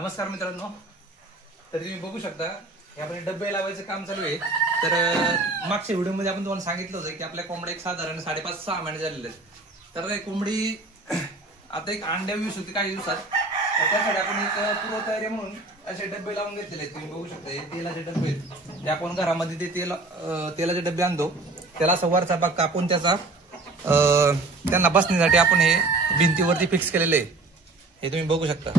नमस्कार मित्रांनो, तर तुम्ही बघू शकता हे आपण डब्बे लावायचं काम चालू आहे। तर मागच्या व्हिडिओमध्ये आपण तुम्हाला सांगितलं होतं की आपल्या कोंबड्या एक साधारण 5.5-6 महिने झालेले आहेत। तर कोंबडी आता एक अंड्या वीस होती काही दिवसात, तर त्यासाठी आपण एक पूर्वतयारी म्हणून असे डब्बे लावून घेतलेले आहेत। तुम्ही बघू शकता हे तेलाचे डब्बे आहेत, ते आपण घरामध्ये ते तेलाचे डब्बे आणतो, त्याला वरचा भाग कापून त्याचा त्यांना बसण्यासाठी आपण हे भिंतीवरती फिक्स केलेले आहे, हे तुम्ही बघू शकता।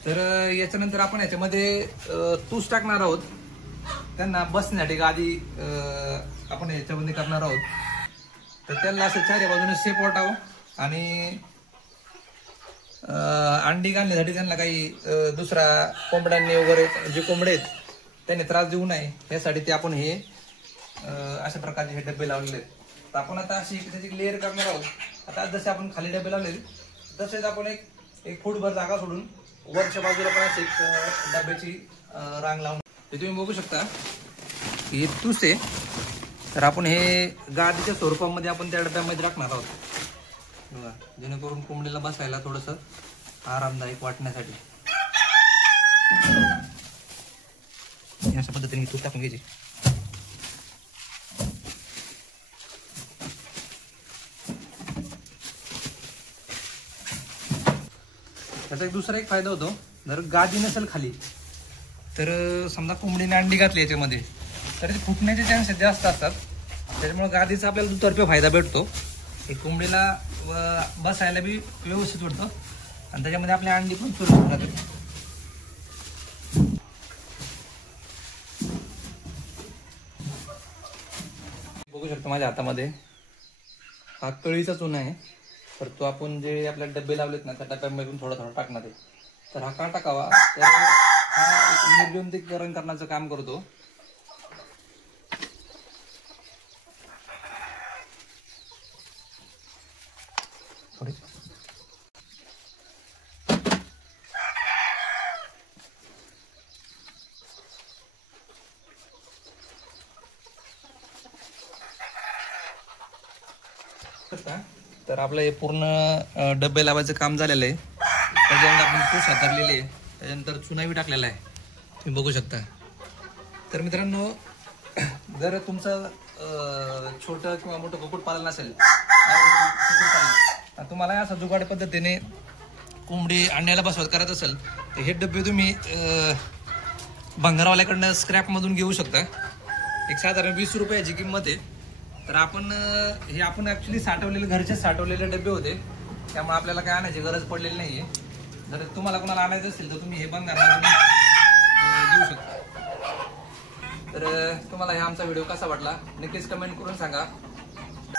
तर याच्यानंतर आपण याच्यामध्ये तूस टाकणार आहोत, त्यांना बसण्यासाठी आधी आपण याच्यामध्ये करणार आहोत। तर त्यांना असं चारी बाजूने शेप वाटावं आणि अंडी घालण्यासाठी त्यांना काही दुसरा कोंबड्यांनी वगैरे जे कोंबडे आहेत त्यांनी त्रास देऊ नये यासाठी ते आपण हे अशा प्रकारचे हे डबे लावलेले आहेत। तर आपण आता अशी त्याची लेअर करणार आहोत। आता जसे आपण खाली डबे लावले तसेच आपण एक फूटभर जागा सोडून वरच्या बाजूला पण असे एक डब्याची रांग लावून हे तुम्ही बघू शकता। हे तूस आहे, तर आपण हे गादीच्या स्वरूपामध्ये आपण त्या डब्यामध्ये राखणार आहोत बघा, जेणेकरून कोंबडीला बसायला थोडंसं आरामदायक वाटण्यासाठी। अशा पद्धतीने तूस टाकून घ्यायची। त्याचा एक दुसरा एक फायदा होतो, जर गादी नसेल खाली तर समजा कोंबडीने अंडी घातली याच्यामध्ये तर ते फुटण्याचे चान्सेस जास्त असतात, त्याच्यामुळे गादीचा आपल्याला दुतर्फी फायदा भेटतो। कोंबडीला बसायला बी व्यवस्थित वाटतं आणि त्याच्यामध्ये आपली अंडी पण सुरक्षित राहते। बघू शकतो माझ्या हातामध्ये हा कळीचा चुना आहे, तर तो आपण जे आपल्या डबे लावलेत ना त्या डब्यामधून थोडा थोडा टाकणार आहे। तर हा का टाकावा, तर हा निर्जंतुकीकरण करण्याचं काम करतो। तर आपलं हे पूर्ण डबे लावायचं काम झालेलं आहे। त्याच्यानंतर आपण तूस हातरलेली आहे, त्याच्यानंतर चुनाही टाकलेला आहे, तुम्ही बघू शकता। तर मित्रांनो, जर तुमचं छोटं किंवा मोठं कुक्कुटपालन असेल तर तुम्हाला असं जुगाड पद्धतीने कोंबडी अंड्याला बसवत करायचं असेल तर हे डबे तुम्ही भंगारवाल्याकडनं स्क्रॅपमधून घेऊ शकता। एक साधारण 20 रुपयाची किंमत आहे। तर आपण ॲक्च्युली साठवलेले घरचे साठवलेले डबे होते, त्यामुळे आपल्याला काय आणायची गरज पडलेली नाहीये। जर तुम्हाला कोणाला आणायचं असेल तर तुम्ही हे भंगारमधून देऊ शकता। तर तुम्हाला हा आमचा व्हिडिओ कसा वाटला नक्कीच कमेंट करून सांगा।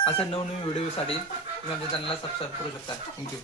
असं नवनवीन व्हिडिओसाठी तुम्ही आमच्या चॅनलला सबस्क्राईब करू शकता। थँक्यू।